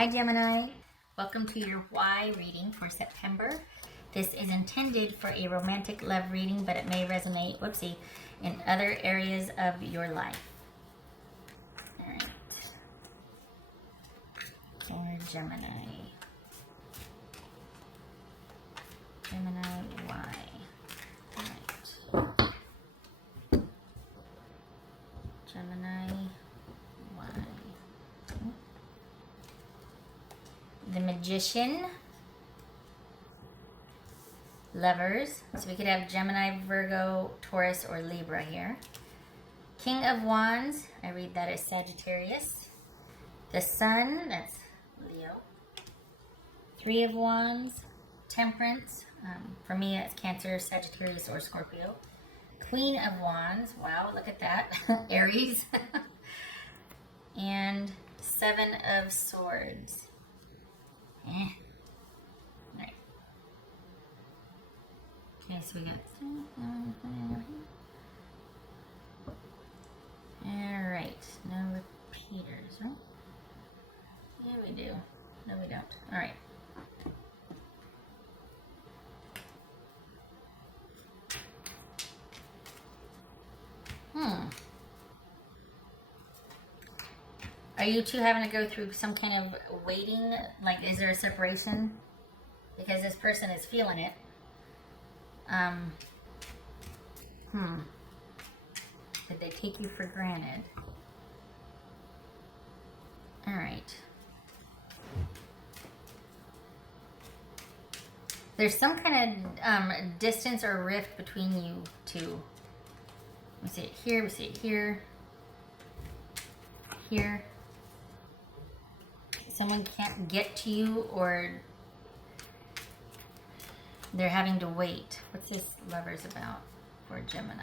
Hi Gemini, welcome to your why reading for September. This is intended for a romantic love reading, but it may resonate, whoopsie, in other areas of your life. All right, for Gemini. Gemini, why? All right. Gemini, why? The Magician, Lovers, so we could have Gemini, Virgo, Taurus, or Libra here. King of Wands, I read that as Sagittarius. The Sun, that's Leo. Three of Wands, Temperance, for me it's Cancer, Sagittarius, or Scorpio. Queen of Wands, wow, look at that, Aries. And Seven of Swords. Right. Okay, so we got. All right, no repeaters, right? Yeah, we do. No, we don't. All right. Are you two having to go through some kind of waiting? Like, is there a separation? Because this person is feeling it. Did they take you for granted? All right. There's some kind of distance or rift between you two. We see it here, we see it here. Here. Someone can't get to you, or they're having to wait. What's this Lovers about for Gemini?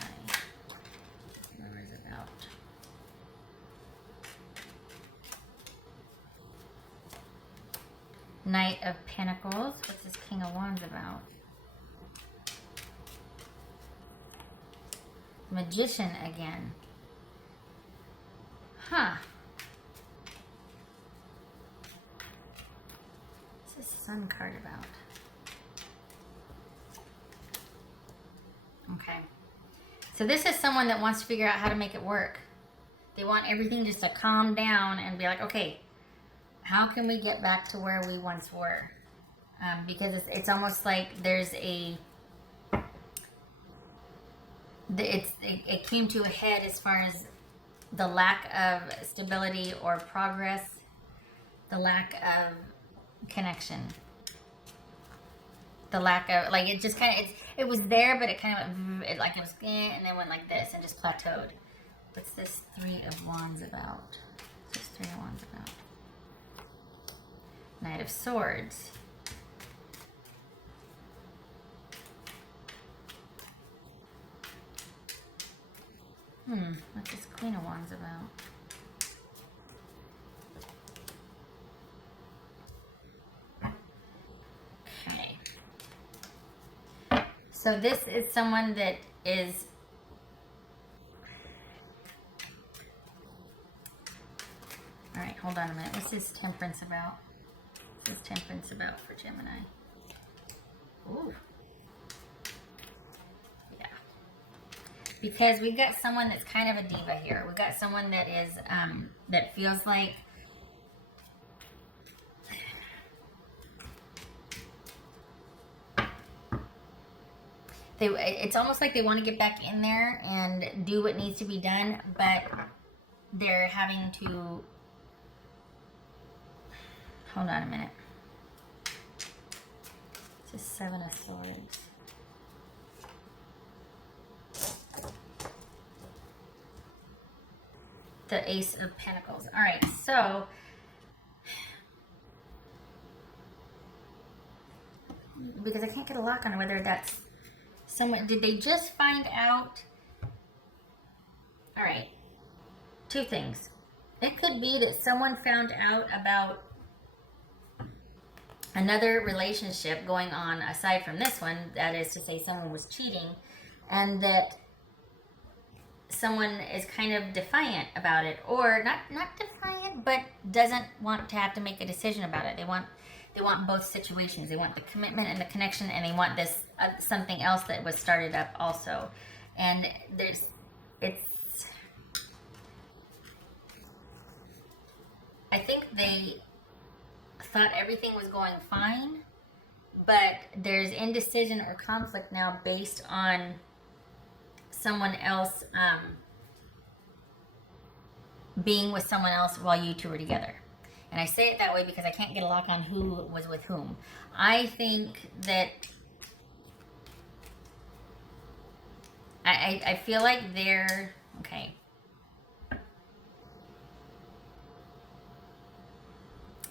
Lovers about. Knight of Pentacles. What's this King of Wands about? Magician again. Huh. What's this Sun card about? Okay. So this is someone that wants to figure out how to make it work. They want everything just to calm down and be like, okay, how can we get back to where we once were? Because it's almost like there's a... It came to a head as far as the lack of stability or progress, the lack of connection, the lack of, like, it just kind of, it was there, but it kind of went, like it was, and then went like this and just plateaued. What's this Three of Wands about? What's this Three of Wands about? Knight of Swords. What's this Queen of Wands about? Okay. So this is someone that is... All right, hold on a minute. What's this Temperance about? What's this Temperance about for Gemini? Ooh. Because we've got someone that's kind of a diva here. We've got someone that is, that feels like it's almost like they want to get back in there and do what needs to be done, but they're having to, hold on a minute. It's a Seven of Swords. The Ace of Pentacles. All right, so because I can't get a lock on whether that's someone, did they just find out? All right, two things. It could be that someone found out about another relationship going on aside from this one, that is to say someone was cheating, and that someone is kind of defiant about it, or not defiant, but doesn't want to have to make a decision about it. They want both situations. They want the commitment and the connection, and they want this something else that was started up also. And I think they thought everything was going fine, but there's indecision or conflict now based on someone else being with someone else while you two were together. And I say it that way because I can't get a lock on who was with whom. I think that I feel like they're okay.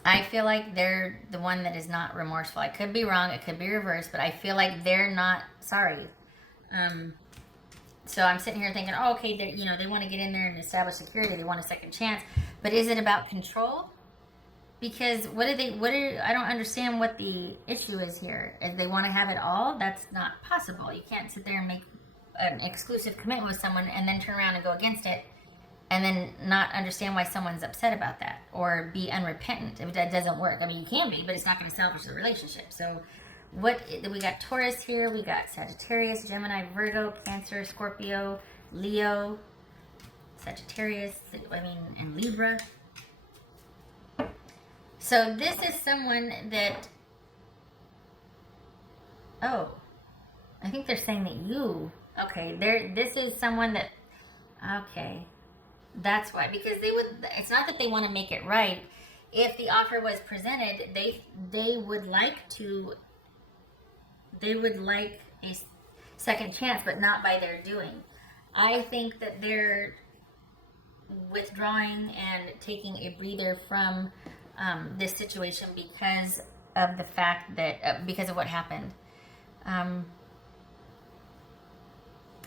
I feel like they're the one that is not remorseful. I could be wrong. It could be reversed, but I feel like they're not sorry. So I'm sitting here thinking, oh, okay, they want to get in there and establish security. They want a second chance. But is it about control? Because I don't understand what the issue is here. If they want to have it all, that's not possible. You can't sit there and make an exclusive commitment with someone and then turn around and go against it and then not understand why someone's upset about that or be unrepentant. If that doesn't work. I mean, you can be, but it's not going to salvage the relationship. So we got Taurus here, we got Sagittarius, Gemini, Virgo, Cancer, Scorpio, Leo, Sagittarius, and Libra. So this is someone that, I think they're saying that this is someone that, that's why, because it's not that they want to make it right. If the offer was presented, they would like a second chance, but not by their doing. I think that they're withdrawing and taking a breather from this situation because of the fact that because of what happened.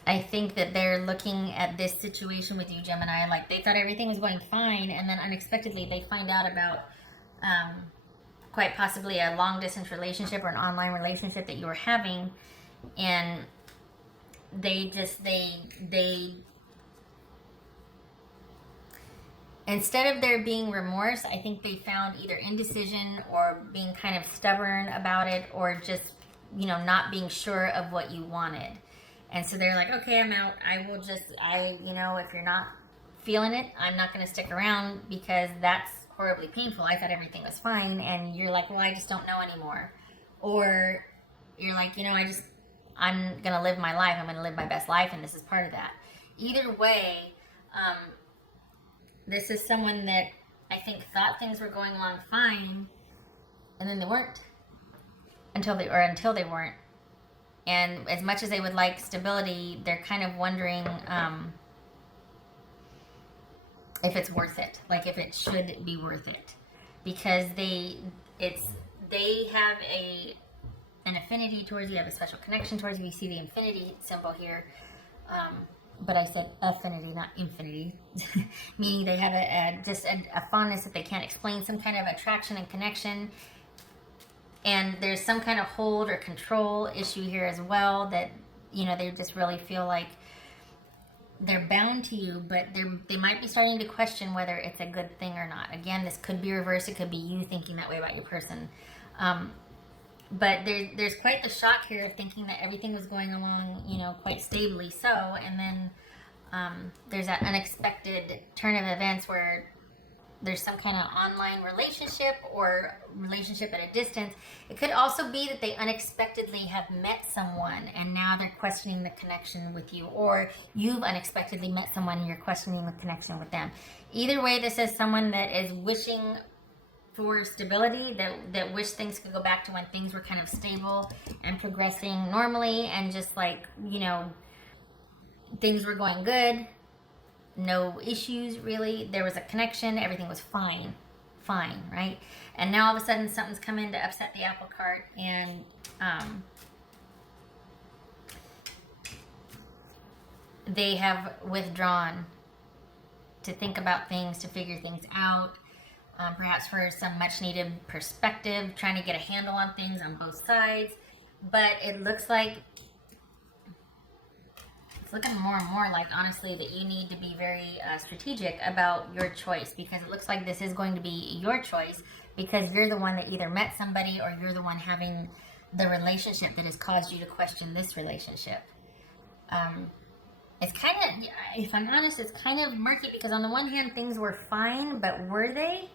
I think that they're looking at this situation with you, Gemini, like they thought everything was going fine, and then unexpectedly they find out about quite possibly a long distance relationship or an online relationship that you were having, and they instead of there being remorse, I think they found either indecision or being kind of stubborn about it, or just not being sure of what you wanted. And so they're like, okay, I'm out. If you're not feeling it, I'm not going to stick around because that's horribly painful. I thought everything was fine. And you're like, well, I just don't know anymore. Or you're like, I'm going to live my life. I'm going to live my best life. And this is part of that. Either way, this is someone that I think thought things were going along fine. And then they weren't. Until they weren't. And as much as they would like stability, they're kind of wondering if it's worth it. Like if it should be worth it. Because they have an affinity towards you, have a special connection towards you. You see the infinity symbol here. But I said affinity, not infinity. Meaning they have a fondness that they can't explain, some kind of attraction and connection. And there's some kind of hold or control issue here as well that, they just really feel like they're bound to you, but they might be starting to question whether it's a good thing or not. Again, this could be reversed. It could be you thinking that way about your person. But there's quite the shock here of thinking that everything was going along, quite stably so. And then there's that unexpected turn of events where there's some kind of online relationship or relationship at a distance. It could also be that they unexpectedly have met someone and now they're questioning the connection with you, or you've unexpectedly met someone and you're questioning the connection with them. Either way, this is someone that is wishing for stability, that wish things could go back to when things were kind of stable and progressing normally, and just like, things were going good. No issues, really. There was a connection. Everything was fine, right? And now all of a sudden something's come in to upset the apple cart, and they have withdrawn to think about things, to figure things out, perhaps for some much needed perspective, trying to get a handle on things on both sides. But it looks like It's looking more and more like, honestly, that you need to be very strategic about your choice, because it looks like this is going to be your choice, because you're the one that either met somebody or you're the one having the relationship that has caused you to question this relationship. It's kind of, if I'm honest, it's kind of murky, because on the one hand, things were fine, but were they?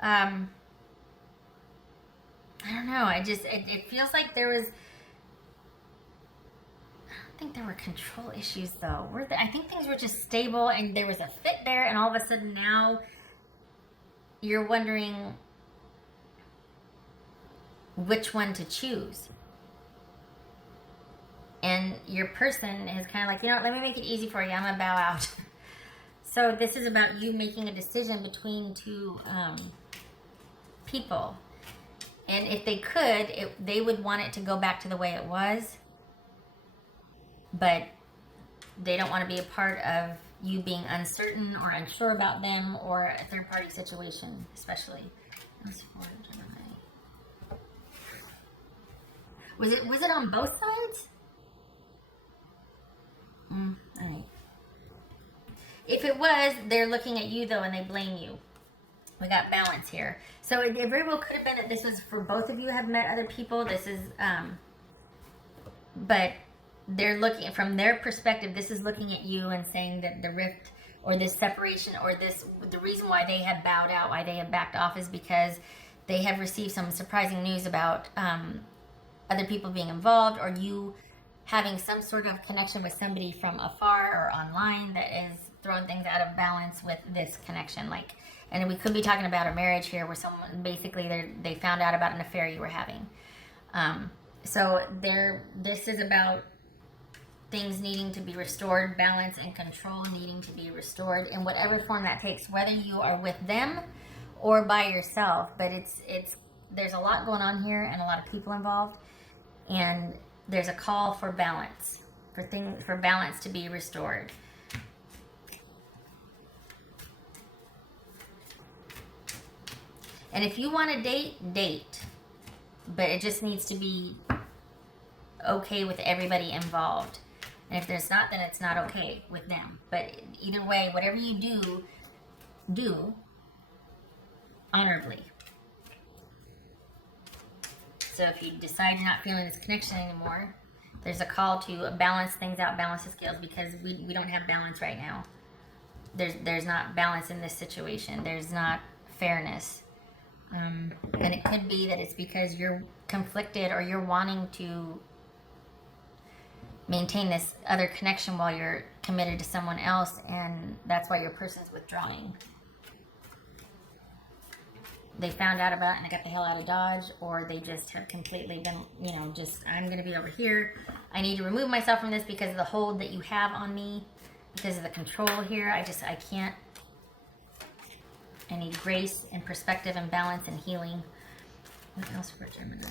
I don't know. It feels like there was, I don't think there were control issues though. I think things were just stable and there was a fit there, and all of a sudden now you're wondering which one to choose. And your person is kind of like, let me make it easy for you. I'm going to bow out. So this is about you making a decision between two people. And if they could, they would want it to go back to the way it was. But they don't want to be a part of you being uncertain or unsure about them, or a third-party situation, especially. Was it on both sides? Right. If it was, they're looking at you though, and they blame you. We got balance here. So it very well could have been that this was for both of you have met other people. This is, but they're looking from their perspective. This is looking at you and saying that the rift or this separation or the reason why they have bowed out, why they have backed off, is because they have received some surprising news about other people being involved, or you having some sort of connection with somebody from afar or online that is throwing things out of balance with this connection. And we could be talking about a marriage here where someone basically they found out about an affair you were having. So this is about things needing to be restored, balance and control needing to be restored in whatever form that takes, whether you are with them or by yourself. But there's a lot going on here and a lot of people involved, and there's a call for balance, for balance to be restored. And if you want to date, but it just needs to be okay with everybody involved. And if there's not, then it's not okay with them. But either way, whatever you do honorably. So if you decide you're not feeling this connection anymore, there's a call to balance things out, balance the scales, because we don't have balance right now. There's not balance in this situation. There's not fairness. And it could be that it's because you're conflicted, or you're wanting to maintain this other connection while you're committed to someone else, and that's why your person's withdrawing. They found out about it and they got the hell out of Dodge, or they just have completely been, I'm going to be over here. I need to remove myself from this because of the hold that you have on me, because of the control here. I can't. I need grace and perspective and balance and healing. What else for Gemini?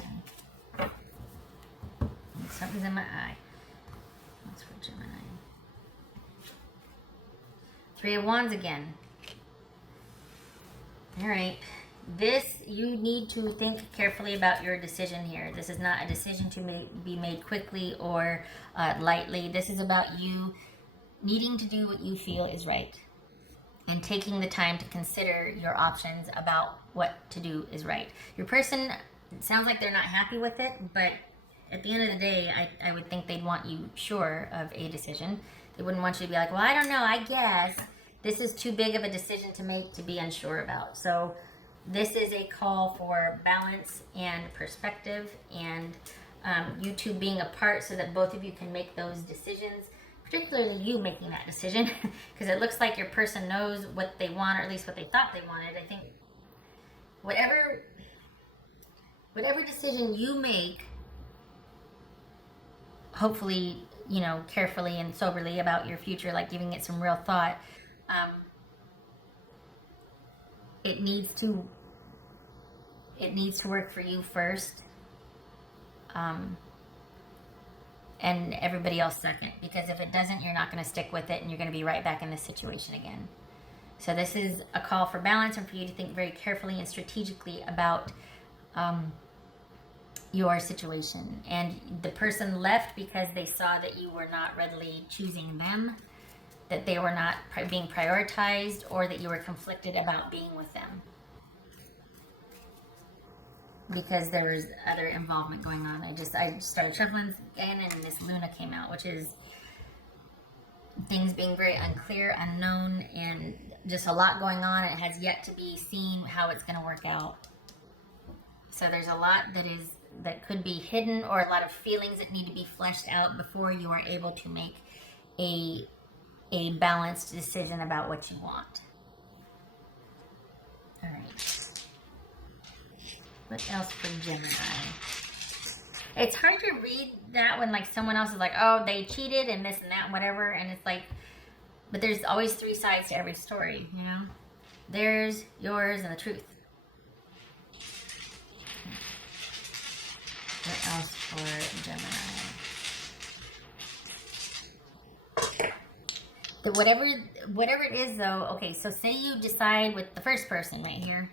Something's in my eye. What's for Gemini? 3 of Wands again. All right. You need to think carefully about your decision here. This is not a decision to be made quickly or lightly. This is about you needing to do what you feel is right, and taking the time to consider your options about what to do is right. Your person, it sounds like they're not happy with it, but at the end of the day, I would think they'd want you sure of a decision. They wouldn't want you to be like, well, I don't know, I guess. This is too big of a decision to make to be unsure about. So this is a call for balance and perspective, and you two being apart so that both of you can make those decisions, particularly you making that decision, because it looks like your person knows what they want, or at least what they thought they wanted. I think whatever decision you make, hopefully, carefully and soberly about your future, like giving it some real thought, it needs to work for you first, and everybody else second, because if it doesn't, you're not going to stick with it, and you're going to be right back in this situation again. So this is a call for balance, and for you to think very carefully and strategically about your situation, and the person left because they saw that you were not readily choosing them, that they were not being prioritized, or that you were conflicted about being with them because there was other involvement going on. I started shuffling again, and this Luna came out, which is things being very unclear, unknown, and just a lot going on. It has yet to be seen how it's going to work out. So there's a lot that could be hidden, or a lot of feelings that need to be fleshed out before you are able to make a balanced decision about what you want. All right. What else for Gemini? It's hard to read that when like someone else is like, oh, they cheated and this and that and whatever, and it's like, but there's always three sides to every story, you know? There's yours and the truth. What else for Gemini? Whatever it is though, okay, so say you decide with the first person right here.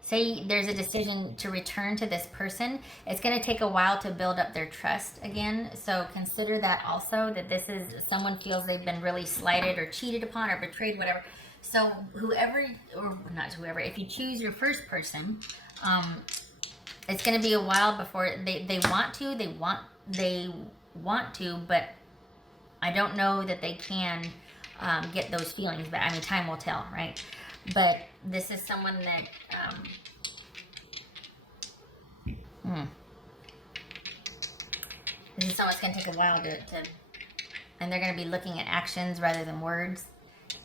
Say there's a decision to return to this person. It's going to take a while to build up their trust again. So consider that also, that this is someone feels they've been really slighted or cheated upon or betrayed, whatever. So whoever, or not whoever, if you choose your first person, it's going to be a while before they want to, but I don't know that they can get those feelings back. I mean, time will tell, right? But this is someone that this is someone that's going to take a while to and they're going to be looking at actions rather than words.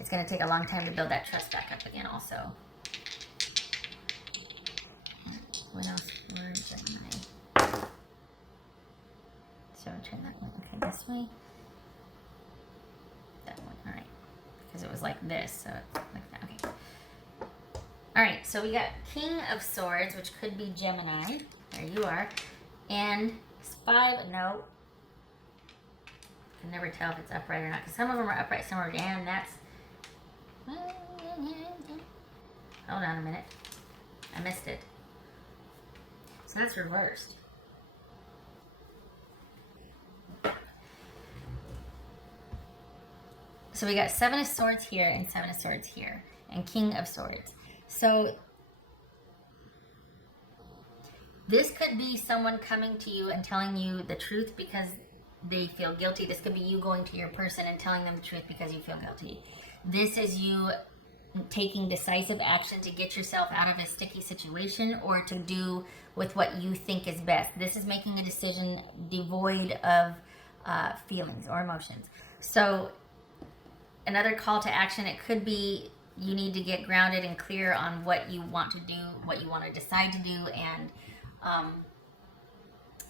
It's going to take a long time to build that trust back up again also. What else for Gemini? So turn that one. Okay, this way. That one. All right. Because it was like this, so it's like that. Okay. All right, so we got King of Swords, which could be Gemini. There you are. And no. I can never tell if it's upright or not, because some of them are upright, some are down. That's... Hold on a minute. I missed it. So that's reversed. So we got Seven of Swords here and Seven of Swords here, and King of Swords. So this could be someone coming to you and telling you the truth because they feel guilty. This could be you going to your person and telling them the truth because you feel guilty. This is you taking decisive action to get yourself out of a sticky situation or to do with what you think is best. This is making a decision devoid of feelings or emotions. So another call to action, it could be you need to get grounded and clear on what you want to do, what you want to decide to do, and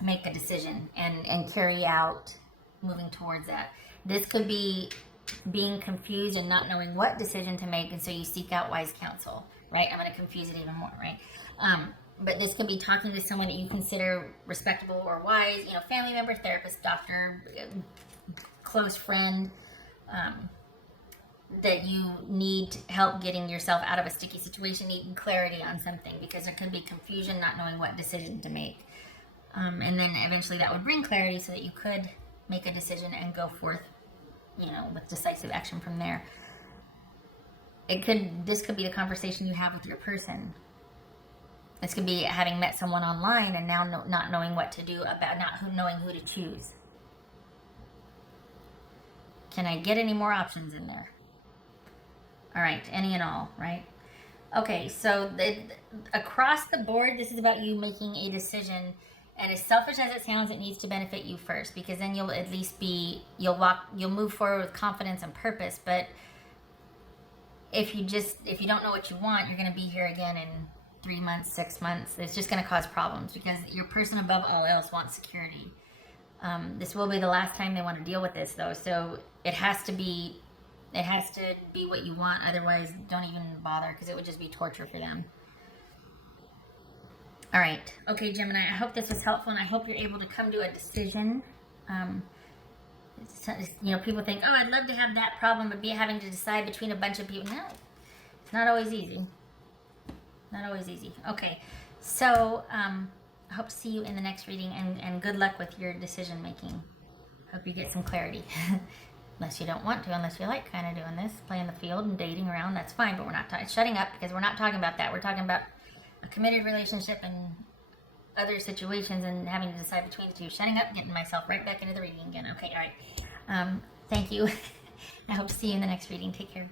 make a decision and carry out moving towards that. This could be being confused and not knowing what decision to make, and so you seek out wise counsel, right? I'm going to confuse it even more, right? But this could be talking to someone that you consider respectable or wise, you know, family member, therapist, doctor, close friend, that you need help getting yourself out of a sticky situation, needing clarity on something, because there could be confusion, not knowing what decision to make. And then eventually that would bring clarity so that you could make a decision and go forth, you know, with decisive action from there. This could be the conversation you have with your person. This could be having met someone online and now not knowing what to do about, not knowing who to choose. Can I get any more options in there? All right, any and all, right? Okay, so across the board, this is about you making a decision, and as selfish as it sounds, it needs to benefit you first, because then you'll at least you'll move forward with confidence and purpose. But if you don't know what you want, you're going to be here again in 3 months, 6 months. It's just going to cause problems because your person above all else wants security. This will be the last time they want to deal with this, though, so it has to be what you want. Otherwise, don't even bother, because it would just be torture for them. All right. Okay, Gemini, I hope this was helpful, and I hope you're able to come to a decision. You know, people think, oh, I'd love to have that problem, but be having to decide between a bunch of people. No, it's not always easy. Not always easy. Okay, so I hope to see you in the next reading, and good luck with your decision making. Hope you get some clarity. Unless you don't want to, unless you like kind of doing this, playing the field and dating around, that's fine, but we're not shutting up, because we're not talking about that. We're talking about a committed relationship and other situations and having to decide between the two. Shutting up, getting myself right back into the reading again. Okay, all right. Thank you. I hope to see you in the next reading. Take care.